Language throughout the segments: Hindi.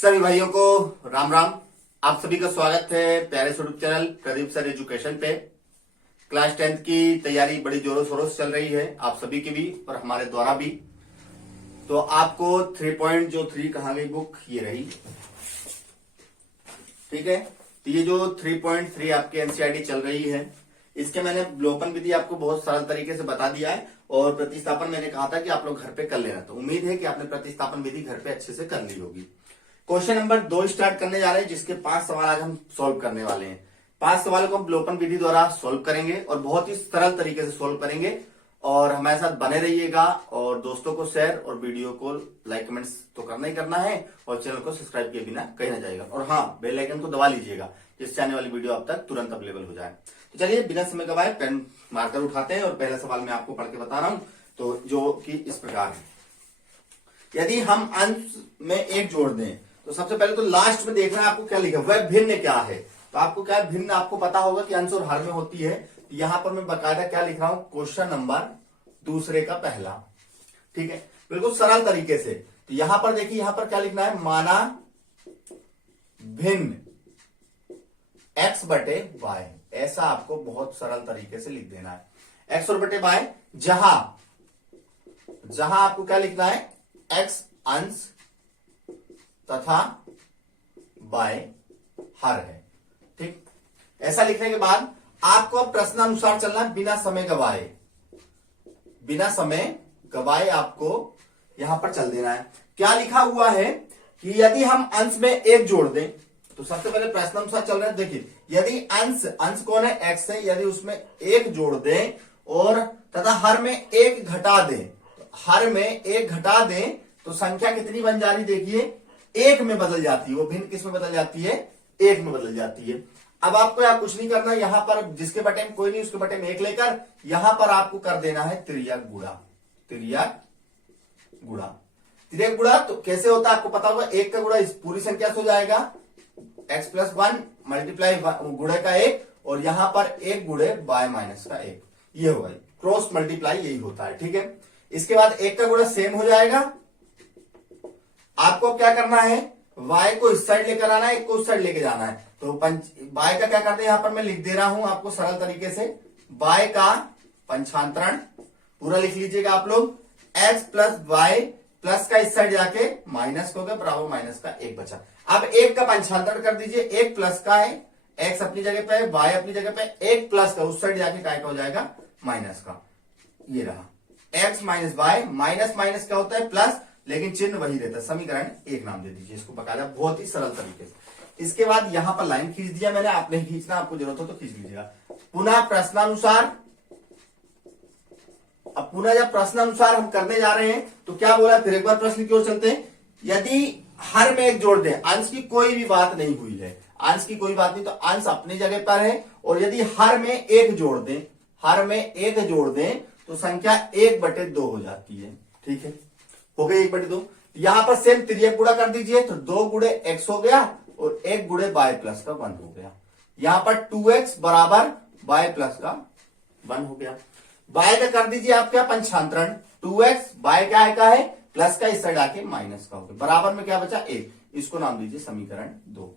सभी भाइयों को राम राम। आप सभी का स्वागत है प्यारे YouTube channel Pradeep sir education पे। क्लास 10th की तैयारी बड़ी जोरों शोरों से चल रही है, आप सभी की भी और हमारे द्वारा भी। तो आपको 3.3 कहाँ गई बुक, ये रही, ठीक है। तो ये जो 3.3 आपकी एनसीईआरटी चल रही है, इसके मैंने विलोपन विधि आपको बहुत सरल तरीके से बता दिया है और प्रतिस्थापन मैंने कहा था कि आप लोग घर पे कर लेना। तो उम्मीद है कि आपने प्रतिस्थापन विधि घर पे अच्छे से कर ली होगी। क्वेश्चन नंबर 2 स्टार्ट करने जा रहे हैं, जिसके 5 सवाल आज हम सॉल्व करने वाले हैं। 5 सवालों को हम विलोपन विधि द्वारा सॉल्व करेंगे और बहुत ही सरल तरीके से सॉल्व करेंगे। और हमारे साथ बने रहिएगा और दोस्तों को शेयर और वीडियो को लाइक कमेंट्स तो करना ही करना है और चैनल को सब्सक्राइब किए बिना कहीं ना जाएगा। और हाँ, बेल आइकन को दबा लीजिएगा जिससे आने वाली वीडियो आप तक तुरंत अवेलेबल हो जाए। तो चलिए बिना समय गवाए पेन मार्कर उठाते हैं और पहला सवाल मैं आपको पढ़ के बता रहा हूं, तो जो कि इस प्रकार है। यदि हम अंश में एक जोड़ दें तो सबसे पहले तो लास्ट में देखना है आपको क्या लिखा, वह भिन्न क्या है। तो आपको क्या भिन्न, आपको पता होगा कि अंश और हर में होती है। यहां पर मैं बकायदा क्या लिख रहा हूं, क्वेश्चन नंबर दूसरे का पहला, ठीक है, बिल्कुल सरल तरीके से। तो यहां पर देखिए, यहां पर क्या लिखना है, माना भिन्न x बटे y, ऐसा आपको बहुत सरल तरीके से लिख देना है। x और बटे y, जहां आपको क्या लिखना है, x अंश तथा y हर है, ठीक। ऐसा लिखने के बाद आपको अब प्रश्नानुसार चलना है, बिना समय गवाए। बिना समय गवाए आपको यहां पर चल देना है। क्या लिखा हुआ है कि यदि हम अंश में एक जोड़ दें, तो सबसे पहले प्रश्नानुसार चल रहा है। देखिए, यदि अंश कौन है, x है, यदि उसमें एक जोड़ दें और तथा हर में एक घटा दें, तो हर में एक घटा दें तो संख्या कितनी बन जा रही, देखिए एक में बदल जाती है। वो भिन्न किस में बदल जाती है, एक में बदल जाती है। अब आपको यहां कुछ नहीं करना, यहां पर जिसके बटे में कोई नहीं उसके बटे में एक लेकर यहां पर आपको कर देना है तिर्यक गुणा। तिर्यक गुणा तो कैसे होता है आपको पता होगा, एक का गुणा इस पूरी संख्या से हो जाएगा, x+1 मल्टीप्लाई गुणे का एक, और यहां पर एक गुणे y माइनस का एक, ये होगा क्रॉस मल्टीप्लाई, यही होता है, ठीक है। इसके बाद एक का गुणा सेम हो जाएगा। आपको क्या करना है, y को इस साइड लेकर आना है, एक को उस साइड लेके जाना है। तो y का क्या करते हैं, यहां पर मैं लिख दे रहा हूं आपको सरल तरीके से, y का पंचांतरण पूरा लिख लीजिएगा आप लोग, x प्लस y प्लस का इस साइड जाके माइनस हो गया, बराबर माइनस का एक बचा। अब एक का पंचांतरण कर दीजिए, एक प्लस का है, x अपनी जगह पे है, y अपनी जगह पे, एक प्लस का उस साइड जाके काय का हो जाएगा, माइनस का। ये रहा x minus y, minus minus क्या होता है, प्लस, लेकिन चिन्ह वही रहता है। समीकरण एक नाम दे दीजिए इसको, बकायदा बहुत ही सरल तरीके से। इसके बाद यहां पर लाइन खींच दिया मैंने, आप नहीं खींचना, आपको जरूरत हो तो खींच लीजिएगा। पुनः प्रश्नानुसार, अब पुनः जब प्रश्नानुसार हम करने जा रहे हैं तो क्या बोला, फिर एक बार प्रश्न की ओर चलते हैं। यदि हर में एक जोड़ दें, अंश की कोई भी बात नहीं हुई है, अंश की कोई बात नहीं, तो अंश अपनी जगह पर है। और यदि हर में एक जोड़ दें, हर में एक जोड़ दें तो संख्या 1/2 हो जाती है, ठीक है, हो गई 1/2। यहां पर सेम तिर्यक गुणा कर दीजिए, तो 2 गुणे x हो गया और 1 गुणे y प्लस का 1 हो गया। यहां पर 2x बराबर y प्लस का 1 हो गया। y का कर दीजिए आप क्या, पंचांतरण, 2x y क्या का है, प्लस का इस साइड आके माइनस का हो गया, बराबर में क्या बचा, 1। इसको नाम दीजिए समीकरण 2,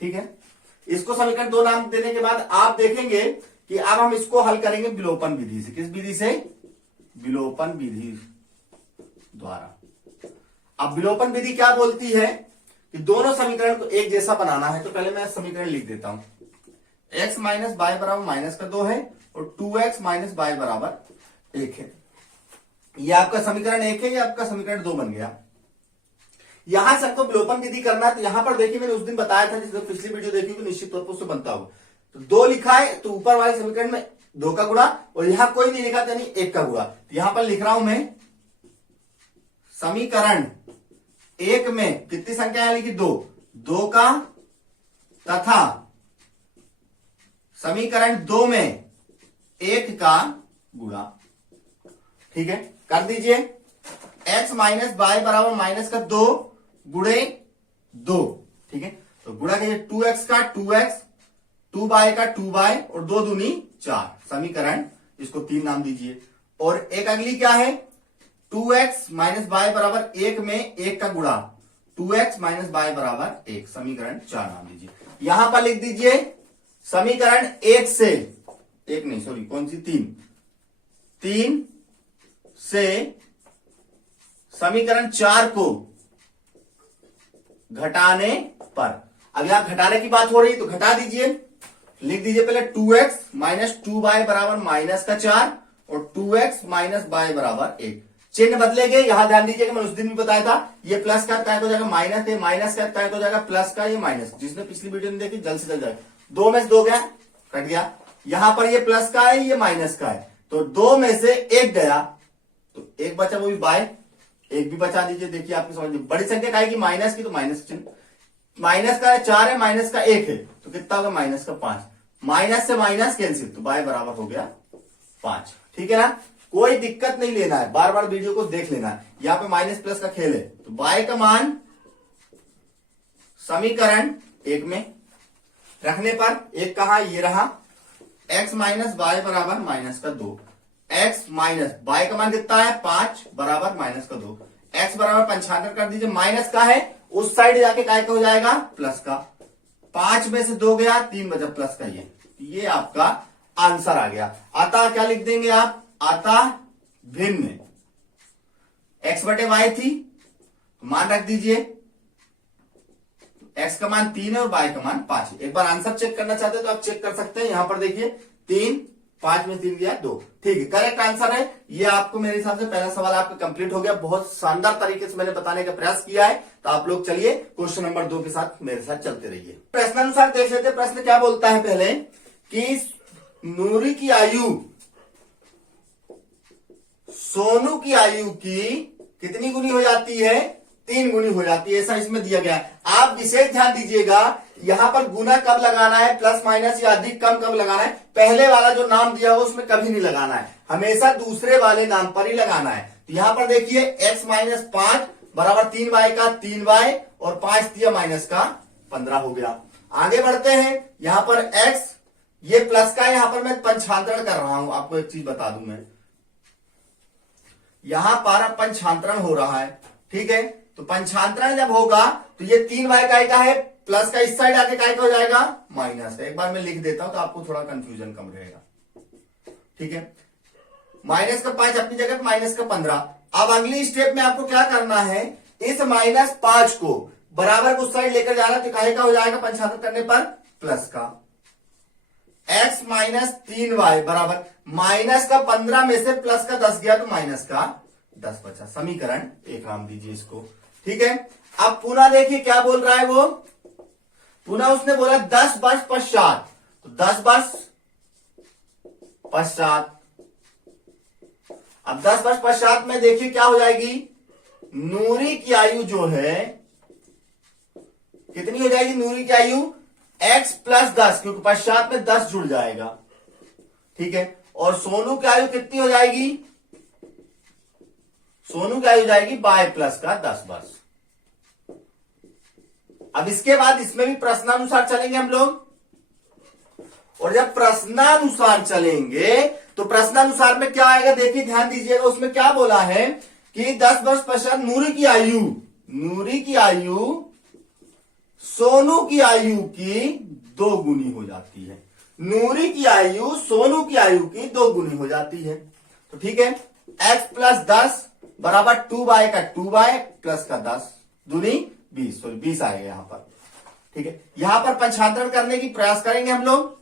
ठीक है। इसको समीकरण 2 नाम देने के बाद आप देखेंगे कि अब हम इसको हल करेंगे विलोपन विधि से। किस विधि से, विलोपन विधि द्वारा। अब विलोपन विधि क्या बोलती है कि दोनों समीकरण को एक जैसा बनाना है। तो पहले मैं समीकरण लिख देता हूं, x माइनस वाई बराबर माइनस का 2 है और 2x माइनस वाई बराबर 1 है। यह आपका समीकरण 1 है, यह आपका समीकरण 2 बन गया। यहां से आपको विलोपन विधि करना है। तो यहां पर देखिए, मैंने उस दिन बताया था, जिसने पिछली वीडियो देखी तो निश्चित तौर पर उससे बनता होगा। तो 2 लिखा है तो ऊपर वाले समीकरण में 2 का गुणा, और यहां कोई नहीं लिखा यानी 1 का गुणा। तो यहां पर लिख रहा हूं मैं, समीकरण 1 में कितनी संख्या है, लिखी 2 का, तथा समीकरण 2 में 1 का गुणा, ठीक है, कर दीजिए। x माइनस वाई बराबर माइनस का 2 गुणे 2, ठीक है। तो गुणा कीजिए, 2x का 2x, 2y का 2y और 2 दूनी 4, समीकरण इसको 3 नाम दीजिए। और एक अगली क्या है, 2x माइनस वाई बराबर 1 में 1 का गुणा, 2x माइनस बाय बराबर 1, समीकरण 4 नाम दीजिए। यहां पर लिख दीजिए समीकरण 1 से, 1 नहीं सॉरी कौन सी, 3 से समीकरण 4 को घटाने पर, अब यहां घटाने की बात हो रही तो घटा दीजिए, लिख दीजिए पहले 2x माइनस 2y बराबर माइनस का 4 और 2x माइनस बाय बराबर 1। चिन्ह बदलेंगे, यहां ध्यान दीजिएगा, मैंने उस दिन भी बताया था, ये प्लस का क्या हो जाएगा माइनस, ये माइनस का क्या हो जाएगा प्लस का, ये माइनस, जिसने पिछली वीडियो में देखी जल्द से जल्द जाएगा। 2 में से 2 गया, कट गया, यहां पर ये प्लस का है, ये माइनस का है, तो 2 में से 1 गया, तो 1 बचा, वो भी बाय 1 भी बचा दीजिए। देखिए आपकी समझ में, बड़ी संख्या का माइनस की, तो माइनस चिन्ह, माइनस का 4 है, माइनस का 1 है, तो कितना होगा माइनस का 5, माइनस से माइनस कैंसिल, तो बाय बराबर हो गया 5। ठीक है ना, कोई दिक्कत नहीं लेना है, बार बार वीडियो को देख लेना है, यहां पे माइनस प्लस का खेल है। तो बाय का मान समीकरण 1 में रखने पर, एक कहा ये रहा, x माइनस बाय बराबर माइनस का 2, x माइनस बाय का मान कितना है 5 बराबर माइनस का 2, x बराबर 95 कर दीजिए, माइनस का है उस साइड जाके काय का हो जाएगा प्लस का, 5 में से 2 गया, 3 बचा प्लस का, ये आपका आंसर आ गया। अतः क्या लिख देंगे आप, अतः भिन्न x बटे y थी, मान रख दीजिए, x का मान 3 है और y का मान 5 है। एक बार आंसर चेक करना चाहते हैं तो आप चेक कर सकते हैं, यहां पर देखिए 3, 5 में 3 गया 2, ठीक है, करेक्ट आंसर है ये। आपको मेरे हिसाब से पहला सवाल आपका कंप्लीट हो गया, बहुत शानदार तरीके से मैंने बताने का प्रयास किया है। तो आप लोग चलिए क्वेश्चन नंबर 2 के साथ मेरे साथ चलते रहिए। प्रश्नानुसार देख लेते, प्रश्न क्या बोलता है पहले कि नूरी की आयु सोनू की आयु की कितनी गुनी हो जाती है, 3 गुनी हो जाती है, ऐसा इसमें दिया गया है। आप विशेष ध्यान दीजिएगा, यहां पर गुना कब लगाना है, प्लस माइनस या अधिक कम कब लगाना है, पहले वाला जो नाम दिया हो उसमें कभी नहीं लगाना है, हमेशा दूसरे वाले नाम पर ही लगाना है। तो यहां पर देखिए x माइनस 5 बराबर 3y का 3y और 5 दिया माइनस का 15 हो गया। आगे बढ़ते हैं, यहां पर x ये प्लस का, यहां पर मैं पंचांतरण कर रहा हूं, आपको एक चीज बता दूं मैं, यहां पर पंचांतरण हो रहा है, ठीक है, तो पंचांतरण जब होगा तो ये 3y का है, प्लस का इस साइड आके काय का हो जाएगा माइनस का। एक बार मैं लिख देता हूं तो आपको थोड़ा कंफ्यूजन कम रहेगा, ठीक है, माइनस का 5 अपनी जगह, माइनस का 15। अब अगली स्टेप में आपको क्या करना है, इस माइनस 5 को बराबर को उस साइड लेकर जाना, तो काय का हो जाएगा पंचांतरण करने पर प्लस का, x माइनस 3y बराबर माइनस का 15 में से प्लस का 10 गया तो माइनस का 10 बचा, समीकरण 1 नाम दीजिए इसको। ठीक है, अब पुनः देखिए क्या बोल रहा है वो, पुनः उसने बोला 10 वर्ष पश्चात, तो 10 वर्ष पश्चात, अब 10 वर्ष पश्चात में देखिए क्या हो जाएगी, नूरी की आयु जो है कितनी हो जाएगी, नूरी की आयु x प्लस 10, क्योंकि पश्चात में 10 जुड़ जाएगा, ठीक है, और सोनू की आयु कितनी हो जाएगी, सोनू की आयु जाएगी बाय प्लस का 10 वर्ष। अब इसके बाद इसमें भी प्रश्नानुसार चलेंगे हम लोग, और जब प्रश्नानुसार चलेंगे तो प्रश्नानुसार में क्या आएगा, देखिए ध्यान दीजिएगा, उसमें क्या बोला है कि 10 वर्ष पश्चात नूरी की आयु सोनू की आयु की 2 गुनी हो जाती है, नूरी की आयु सोनू की आयु की 2 गुनी हो जाती है। तो ठीक है, x प्लस 10 बराबर 2y का 2y प्लस का 10 दूनी 20, सॉरी 20 आएगा यहां पर, ठीक है। यहां पर पंचांतरण करने की प्रयास करेंगे हम लोग,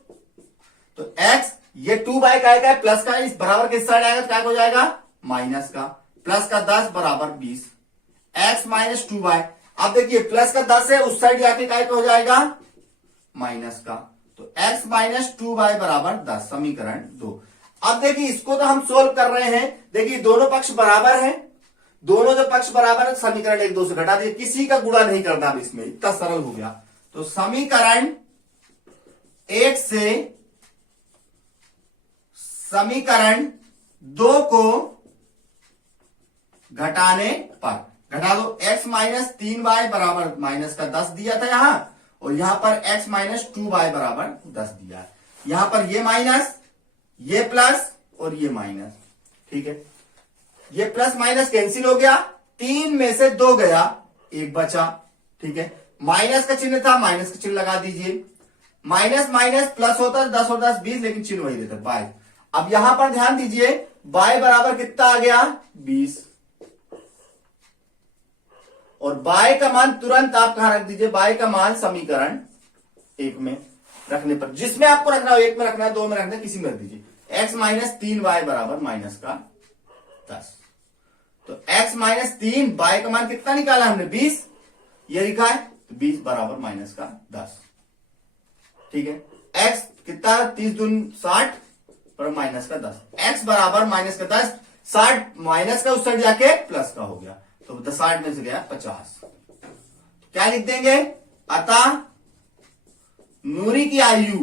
तो x ये 2y का आएगा, प्लस का इस बराबर किस साइड आएगा, क्या हो जाएगा माइनस का, प्लस का 10 बराबर 20, x माइनस 2y। अब देखिए प्लस का 10 है, उस साइड जाके क्या हो जाएगा माइनस का, तो x माइनस 2y बराबर 10, समीकरण 2। अब देखिए इसको तो हम सोल्व कर रहे हैं, देखिए दोनों पक्ष बराबर हैं, दोनों जो पक्ष बराबर है समीकरण 1 2 से घटा दिए, किसी का गुणा नहीं करना, अब इसमें इतना सरल हो गया। तो समीकरण 1 से समीकरण 2 को घटाने पर, घटा दो, x माइनस 3y बराबर माइनस का 10 दिया था यहां, और यहां पर x माइनस 2y बराबर 10 दिया है, यहां पर ये माइनस, ये प्लस और ये माइनस, ठीक है, ये प्लस माइनस कैंसिल हो गया, 3 में से 2 गया, 1 बचा, ठीक है, माइनस का चिन्ह था, माइनस का चिन्ह लगा दीजिए, माइनस माइनस प्लस होता है 10 और 10 20, लेकिन चिन्ह वही रहता है 22। अब यहां पर ध्यान दीजिए y बराबर कितना आ गया 20, और y का मान तुरंत आप कहां रख दीजिए, y का मान समीकरण 1 में रखने पर, जिसमें आपको रखना हो, 1 में रखना है, 2 में रखना है, किसी में रख दीजिए, x माइनस 3y बराबर माइनस का 10। तो x माइनस 3, y का मान कितना निकाला हमने 20, ये लिखा है, तो 20 बराबर माइनस का 10। ठीक है, x कितना 30 दूनी 60 पर माइनस का 10, x बराबर माइनस का 10, 60 माइनस का उस साइड जाके प्लस का हो गया, तो 60 में से गया 50। तो क्या लिख देंगे, अतः नूरी की आयु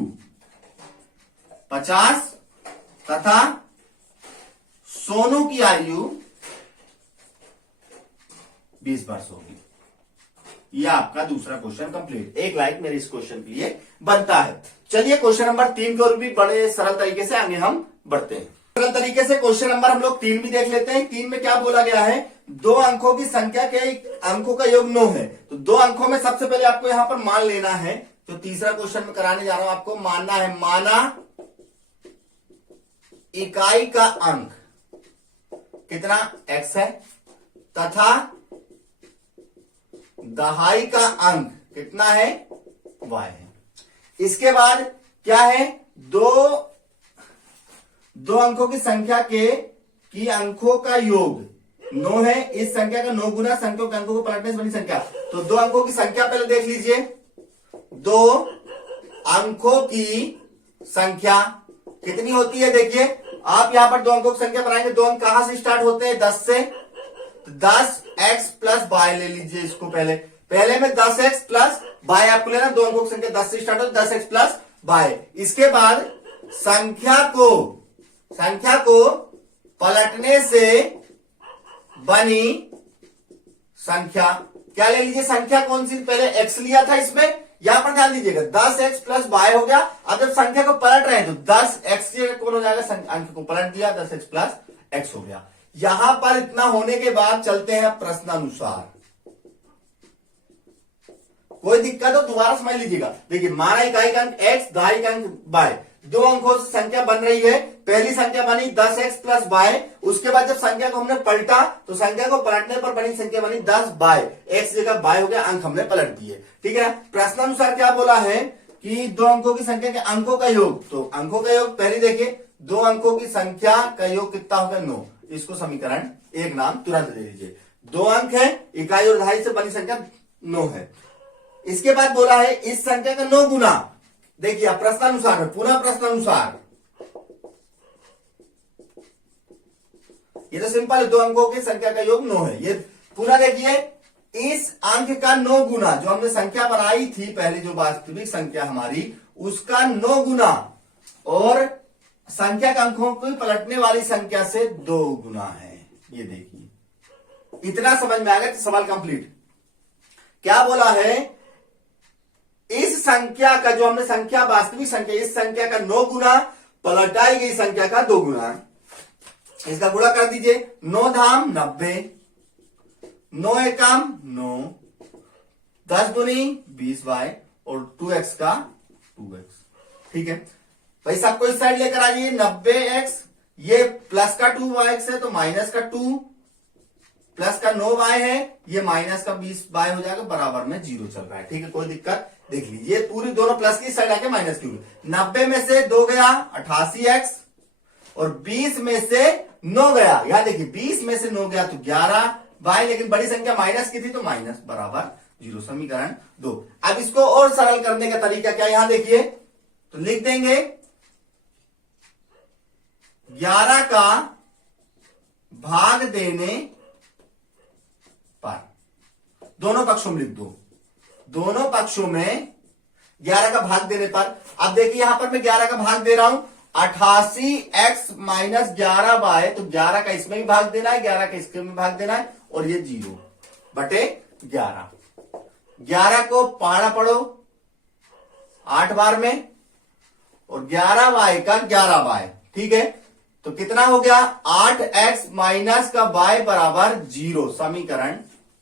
50 तथा सोनू की आयु 20 वर्ष होगी। यह आपका दूसरा क्वेश्चन कंप्लीट। एक लाइक मेरे इस क्वेश्चन के लिए बनता है। चलिए क्वेश्चन नंबर 3 की ओर भी बड़े सरल तरीके से आगे हम बढ़ते हैं। सरल तरीके से क्वेश्चन नंबर हम लोग 3 भी देख लेते हैं। 3 में क्या बोला गया है, 2 अंकों की संख्या के अंकों का योग 9 है। तो 2 अंकों में सबसे पहले आपको यहां पर मान लेना है। तो तीसरा क्वेश्चन में कराने जा रहा हूं, आपको मानना है, माना इकाई का अंक कितना x है तथा दहाई का अंक कितना है y है। इसके बाद क्या है, दो अंकों की संख्या की अंकों का योग 9 है। इस संख्या का 9 गुना संख्या के अंकों को पलटने से बनी संख्या। तो 2 अंकों की संख्या पहले देख लीजिए। 2 अंकों की संख्या कितनी होती है, देखिए आप यहां पर 2 अंकों की संख्या बनाएंगे। 2 अंक कहां से स्टार्ट होते हैं, 10 से। तो 10x प्लस y ले लीजिए इसको पहले में 10x प्लस y आपको लेना। 2 अंकों की संख्या 10 से स्टार्ट होती है, 10x प्लस y। इसके बाद संख्या को पलटने से बनी संख्या, क्या ले लीजिए, संख्या कौन सी, पहले x लिया था इसमें, यहां पर ध्यान दीजिएगा 10x प्लस y हो गया। अब जब संख्या को पलट रहे हैं तो 10x की जगह कौन हो जाएगा, अंक को पलट दिया, 10x प्लस x हो गया। यहां पर इतना होने के बाद चलते हैं प्रश्नानुसार। कोई दिक्कत हो दोबारा समझ लीजिएगा। देखिए माना इकाई का अंक x, दहाई का अंक y, 2 अंकों से संख्या बन रही है। पहली संख्या बनी 10x प्लस y, उसके बाद जब संख्या को हमने पलटा तो संख्या को पलटने पर बनी संख्या बनी 10y, x जगह y हो गया, अंक हमने पलट दिए। ठीक है, प्रश्नानुसार क्या बोला है कि 2 अंकों की संख्या के अंकों का योग, तो अंकों का योग पहले देखिए, 2 अंकों की संख्या का योग कितना होगा 9। इसको समीकरण 1 नाम तुरंत दे दीजिए। 2 अंक है, इकाई और दहाई से बनी संख्या 9 है। इसके बाद बोला है इस संख्या का 9 गुना, देखिए प्रश्नानुसार है, पुनः प्रश्नानुसार, ये तो सिंपल है, 2 अंकों की संख्या का योग 9 है। ये पुनः देखिए इस अंक का 9 गुना, जो हमने संख्या बनाई थी पहले, जो वास्तविक संख्या हमारी, उसका 9 गुना, और संख्या के अंकों को पलटने वाली संख्या से 2 गुना है। ये देखिए, इतना समझ में आ गया तो सवाल कंप्लीट। क्या बोला है, इस संख्या का, जो हमने संख्या वास्तविक संख्या, इस संख्या का 9 गुना पलटाई गई संख्या का 2 गुना, इसका गुणा कर दीजिए। 9 धाम 90, 9 एकम 9, 10 दूनी 20y और 2x का 2x। ठीक है भाई, सबको इस साइड लेकर आ जाइए। 90x, ये प्लस का 2x है तो माइनस का 2, प्लस का 9y है, ये माइनस का 20y हो जाएगा, बराबर में 0 चल रहा है। ठीक है, कोई दिक्कत, देख लीजिए पूरी दोनों प्लस की साइड आके माइनस की हुई। 90 में से 2 गया 88x, और 20 में से 9 गया, यहां देखिए 20 में से 9 गया तो 11y, लेकिन बड़ी संख्या माइनस की थी तो माइनस बराबर 0, समीकरण 2। अब इसको और सरल करने का तरीका क्या, यहां देखिए, तो लिख देंगे 11 का भाग देने पर, दोनों पक्षों में लिख दो, दोनों पक्षों में 11 का भाग देने पर। अब देखिए यहां पर मैं 11 का भाग दे रहा हूं, 88x माइनस 11y, तो 11 का इसमें भी भाग देना है, 11 का इसमें भी भाग देना है, और ये 0 बटे 11। 11 को पहाड़ा पढ़ो 8 बार में, और 11y का 11y। ठीक है, तो कितना हो गया, 8x माइनस का y बराबर 0, समीकरण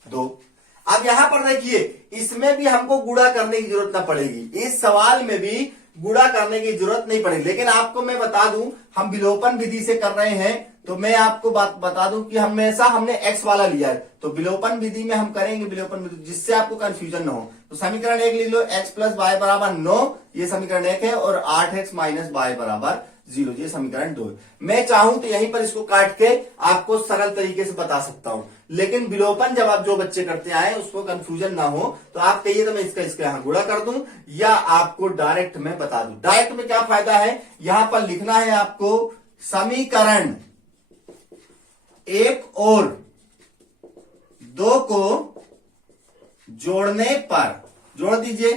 2। अब यहां पर देखिए, इसमें भी हमको गुणा करने की जरूरत ना पड़ेगी, इस सवाल में भी गुणा करने की जरूरत नहीं पड़ेगी। लेकिन आपको मैं बता दूं, हम विलोपन विधि से कर रहे हैं, तो मैं आपको बात बता दूं कि हमेशा हमने x वाला लिया है, तो विलोपन विधि में हम करेंगे विलोपन विधि, जिससे आपको कंफ्यूजन ना हो। तो समीकरण 1 लिख लो, x प्लस वाई बराबर 9, ये समीकरण 1 है, और 8x माइनस वाई बराबर 0, ये समीकरण 2 है। मैं चाहूं तो यहीं पर इसको काट के आपको सरल तरीके से बता सकता हूं, लेकिन विलोपन जब आप जो बच्चे करते आए उसको कंफ्यूजन ना हो, तो आप कहिए तो मैं इसका यहां गुणा कर दूं, या आपको डायरेक्ट में बता दूं। डायरेक्ट में क्या फायदा है, यहां पर लिखना है आपको समीकरण 1 और 2 को जोड़ने पर, जोड़ दीजिए,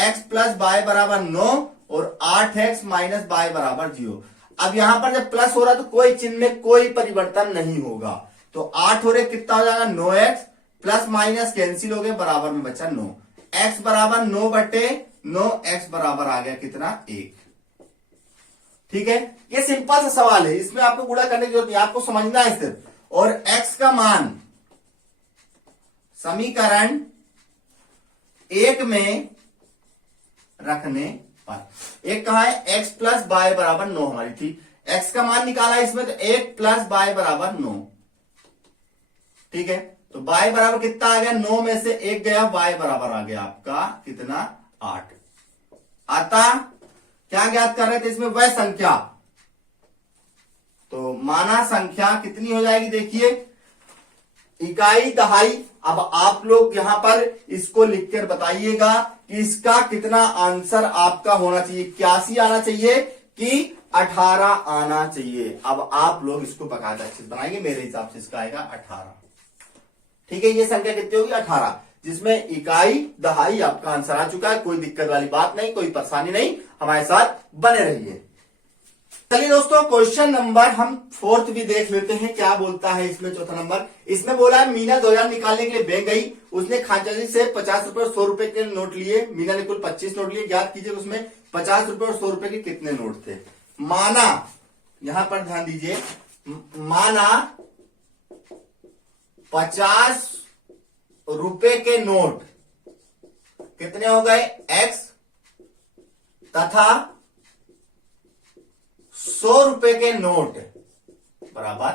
x प्लस वाई बराबर 9 और 8x माइनस वाई बराबर 0। अब यहां पर जब प्लस हो रहा है तो कोई चिन्ह में कोई परिवर्तन नहीं होगा, तो 8 हो रहे कितना हो जाएगा 9x, प्लस माइनस कैंसिल हो गए, बराबर में बचा 9, x बराबर 9 बटे 9, x बराबर आ गया कितना 1। ठीक है, ये सिंपल सा सवाल है, इसमें आपको गुणा करने की जरूरत नहीं, आपको समझना है सिर्फ। और x का मान समीकरण 1 में रखने पर, एक कहा है x प्लस वाई बराबर 9 हमारी थी, x का मान निकाला इसमें, तो 1 प्लस वाई बराबर 9। ठीक है, तो y बराबर कितना आ गया, 9 में से 1 गया, y बराबर आ गया आपका कितना 8। अतः क्या ज्ञात कर रहे थे इसमें, वह संख्या, तो माना संख्या कितनी हो जाएगी, देखिए इकाई दहाई। अब आप लोग यहां पर इसको लिखकर बताइएगा कि इसका कितना आंसर आपका होना चाहिए, 81 आना चाहिए कि 18 आना चाहिए। अब आप लोग इसको बकायदा अच्छे से बनाएंगे, मेरे हिसाब से इसका आएगा 18। ठीक है, ये संख्या कितनी होगी 18, जिसमें इकाई दहाई आपका आंसर आ चुका है। कोई दिक्कत वाली बात नहीं, कोई परेशानी नहीं, हमारे साथ बने रहिए। चलिए दोस्तों, क्वेश्चन नंबर हम 4th भी देख लेते हैं, क्या बोलता है इसमें। चौथा नंबर, इसमें बोला है मीना 2000 निकालने के लिए बैंक गई, उसने खांचाजी से 50 रुपए और 100 रुपए के नोट लिए, मीना ने कुल 25 नोट लिए, ज्ञात कीजिए उसमें 50 रुपए और 100 रुपए के कितने नोट थे। माना, यहां पर ध्यान दीजिए, माना 50 रुपए के नोट कितने हो गए x, तथा 100 रुपए के नोट बराबर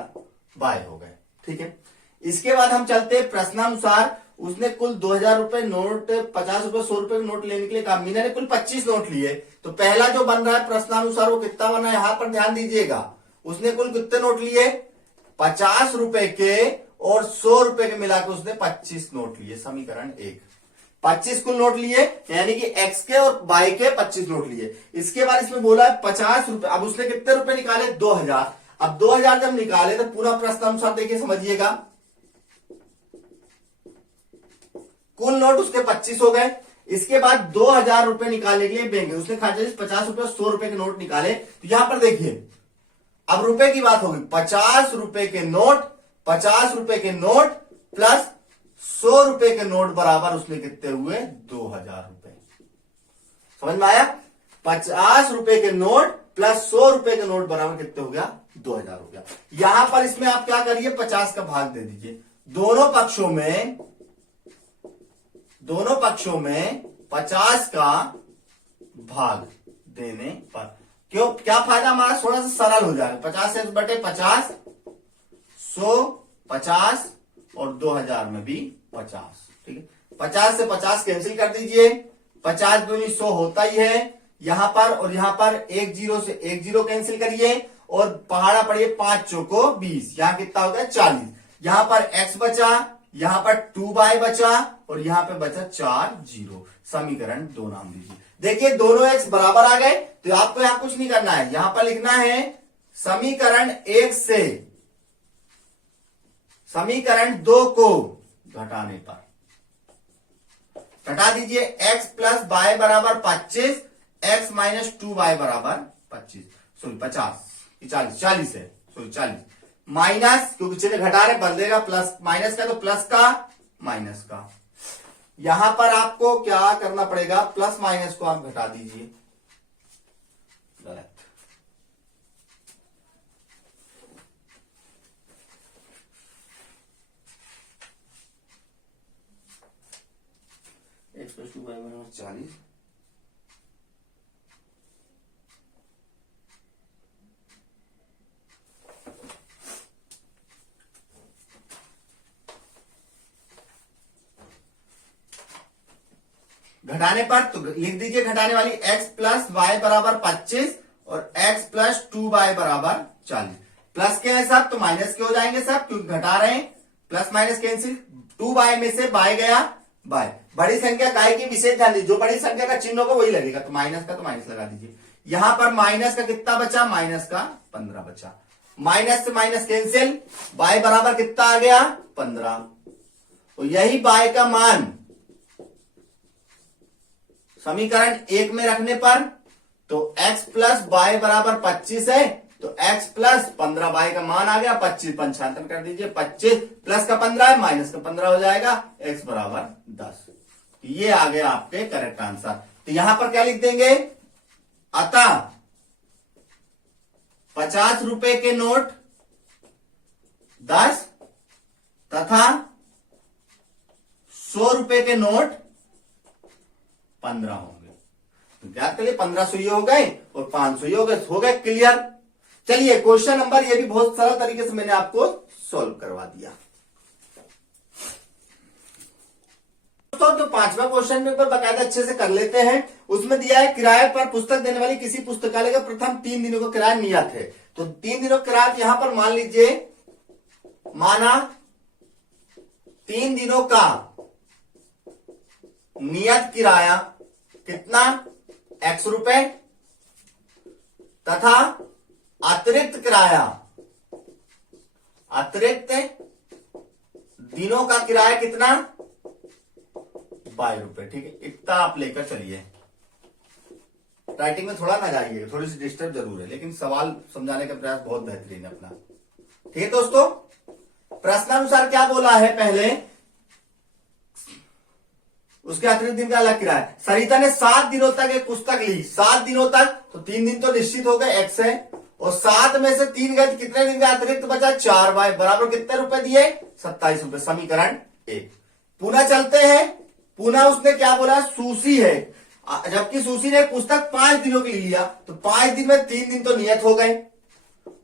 y हो गए। ठीक है, इसके बाद हम चलते प्रश्नानुसार, उसने कुल 2000 रुपए नोट, 50 रुपए 100 रुपए के नोट लेने के लिए कहा, मीना ने कुल 25 नोट लिए, तो पहला जो बन रहा है प्रश्नानुसार वो कितना बना है, यहां पर ध्यान दीजिएगा, उसने कुल कितने नोट लिए 50 रुपए के और 100 रुपए के मिलाकर उसने 25 नोट लिए। समीकरण 1, 25 कुल नोट लिए, यानी कि x के और y के 25 नोट लिए। इसके बाद इसमें बोला है 50 रुपए, अब उसने कितने रुपए निकाले 2000। अब 2000 जब निकाले तो पूरा प्रश्न अनुसार देखिए, समझिएगा, कुल नोट उसके 25 हो गए। इसके बाद 2000 रुपए निकालने के लिए बैंक गए, उसने खाते 50 रुपए 100 रुपए के नोट निकाले, तो यहां पर देखिए अब रुपए की बात होगी, 50 रुपए के नोट, 50 रुपए के नोट प्लस 100 रुपए के नोट बराबर उसमें कितने हुए 2000 रुपए। समझ में आया, 50 रुपए के नोट प्लस 100 रुपए के नोट बराबर कितने हो गया 2000 हो गया। यहां पर इसमें आप क्या करिए 50 का भाग दे दीजिए, दोनों पक्षों में 50 का भाग देने पर, क्यों, क्या फायदा हमारा, थोड़ा सा सरल हो जाएगा, 50 बटे 50, 100, 50 और 2000 में भी 50। ठीक है, 50 से 50 कैंसिल कर दीजिए, 50 दूनी 100 होता ही है यहां पर, और यहां पर 1 0 से 1 0 कैंसिल करिए, और पहाड़ा पड़िए 5 चौको 20, यहां कितना हो गया 40। यहां पर x बचा, यहां पर 2y बचा, और यहां पे बचा 4 0। समीकरण 2 नाम दीजिए। देखिए दोनों x बराबर आ गए, तो आपको यहां कुछ नहीं करना है, यहां पर लिखना है समीकरण 1 से समीकरण 2 को घटाने पर, घटा दीजिए, x प्लस वाई बराबर 25, x माइनस 2y बराबर 25, सॉरी 50, 40 है, सॉरी 40, माइनस, क्योंकि चलिए घटा रहे बदलेगा, प्लस माइनस का तो प्लस का माइनस का, यहां पर आपको क्या करना पड़ेगा, प्लस माइनस को आप घटा दीजिए, गलत, 2y बराबर 40। घटाने पर तो लिख दीजिए घटाने वाली x प्लस वाई बराबर 25 और x प्लस 2y बराबर 40। प्लस के है सब तो माइनस के हो जाएंगे सब, क्योंकि घटा रहे हैं, प्लस माइनस कैंसिल। 2y में से y गया y, बड़ी संख्या काय की विशेष ध्यान दीजिए, जो बड़ी संख्या का चिन्ह होगा वही लगेगा, तो माइनस का तो माइनस लगा दीजिए। यहां पर माइनस का कितना बचा, माइनस का 15 बचा, माइनस से माइनस कैंसिल, y बराबर कितना आ गया 15। तो यही y का मान समीकरण 1 में रखने पर तो x प्लस वाई बराबर 25 है, तो x प्लस 15 y का मान आ गया 25, पंचांतर कर दीजिए, 25 प्लस का 15 है, माइनस का 15 हो जाएगा, x बराबर 10। ये आ गया आपके करेक्ट आंसर। तो यहां पर क्या लिख देंगे, अतः 50 रुपए के नोट 10 तथा 100 रुपए के नोट 15 होंगे। तो ज्ञात करिए, 1500 ये हो गए और 500 ये हो गए क्लियर। चलिए क्वेश्चन नंबर, ये भी बहुत सरल तरीके से मैंने आपको सॉल्व करवा दिया। तो पांचवा क्वेश्चन पेपर बकायदा अच्छे से कर लेते हैं। उसमें दिया है किराए पर पुस्तक देने वाली किसी पुस्तकालय का प्रथम 3 दिनों का किराया नियत है। तो 3 दिनों का किराया यहां पर मान लीजिए, माना 3 दिनों का नियत किराया कितना, x रुपए, तथा अतिरिक्त किराया, अतिरिक्त दिनों का किराया कितना, y रुपए। ठीक है, इतना आप लेकर चलिए। राइटिंग में थोड़ा ना जाइएगा, थोड़ी सी डिस्टर्ब जरूर है, लेकिन सवाल समझाने का प्रयास बहुत बेहतरीन है अपना। ठीक है दोस्तों, प्रश्नानुसार क्या बोला है, पहले उसके अतिरिक्त दिन का अलग किराया। सरिता ने 7 दिनों तक एक पुस्तक ली, 7 दिनों तक, तो 3 दिन तो निश्चित हो गए, x है, और 7 में से 3 गए, कितने दिन का अतिरिक्त बचा, 4y बराबर कितने रुपए दिए, 27 रुपए, समीकरण 1। पुनः चलते हैं, पुनः उसने क्या बोला, सूसी है, जबकि सूसी ने पुस्तक 5 दिनों के लिए लिया, तो 5 दिन में 3 दिन तो नियत हो गए,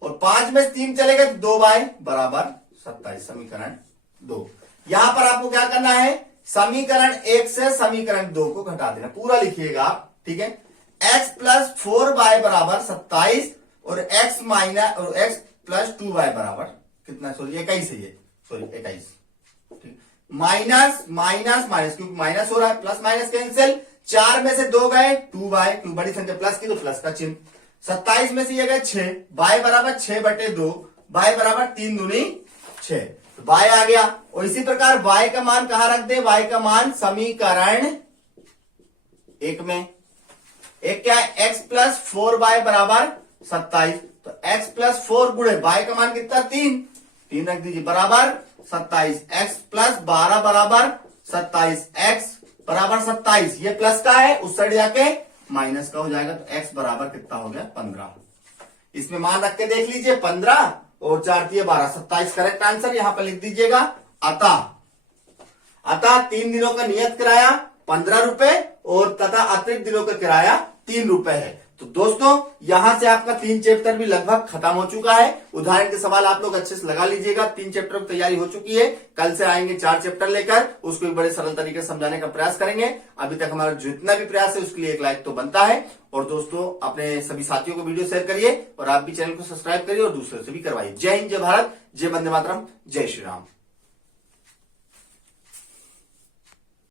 और 5 में 3 चले गए, 2y बराबर 27, समीकरण 2। यहां पर आपको क्या करना है, समीकरण 1 से समीकरण 2 को घटा देना, पूरा लिखिएगा आप। ठीक है, x प्लस 4y बराबर 27 और x माइनस और x प्लस 2y बराबर कितना, सॉरी 21 है ये, सॉरी 21। ठीक, माइनस माइनस माइनस, क्योंकि माइनस हो रहा है, प्लस माइनस कैंसिल, 4 में से 2 गए, 2y, क्योंकि बड़ी संख्या प्लस की तो प्लस का चिन्ह, 27 में से ये गए 6, y बराबर 6/2, y बराबर 3 दूनी 6, y आ गया। और इसी प्रकार y का मान कहां रख दे, y का मान समीकरण 1 में। एक क्या है, x प्लस 4y बराबर 27, तो x प्लस 4 गुणे y का मान कितना, 3 रख दीजिए, बराबर 27, x प्लस 12 बराबर 27, x बराबर 27, ये प्लस का है, उस साइड जाके माइनस का हो जाएगा, तो x बराबर कितना हो गया, 15। इसमें मान रख के देख लीजिए, 15 और 4 दिए 12, 27 करेक्ट आंसर यहां पर लिख दीजिएगा। अतः 3 दिनों का नियत किराया 15 रुपए और तथा अतिरिक्त दिनों का किराया 3 रुपए है। तो दोस्तों यहां से आपका 3 चैप्टर भी लगभग खत्म हो चुका है। उदाहरण के सवाल आप लोग अच्छे से लगा लीजिएगा, 3 चैप्टर की तैयारी हो चुकी है। कल से आएंगे 4 चैप्टर लेकर, उसको एक बड़े सरल तरीके से समझाने का प्रयास करेंगे। अभी तक हमारा जितना भी प्रयास है उसके लिए एक लाइक तो बनता है। और दोस्तों अपने सभी साथियों को वीडियो शेयर करिए और आप भी चैनल को सब्सक्राइब करिए और दूसरों से भी करवाइए। जय हिंद, जय भारत, जय वंदे मातरम, जय श्री राम।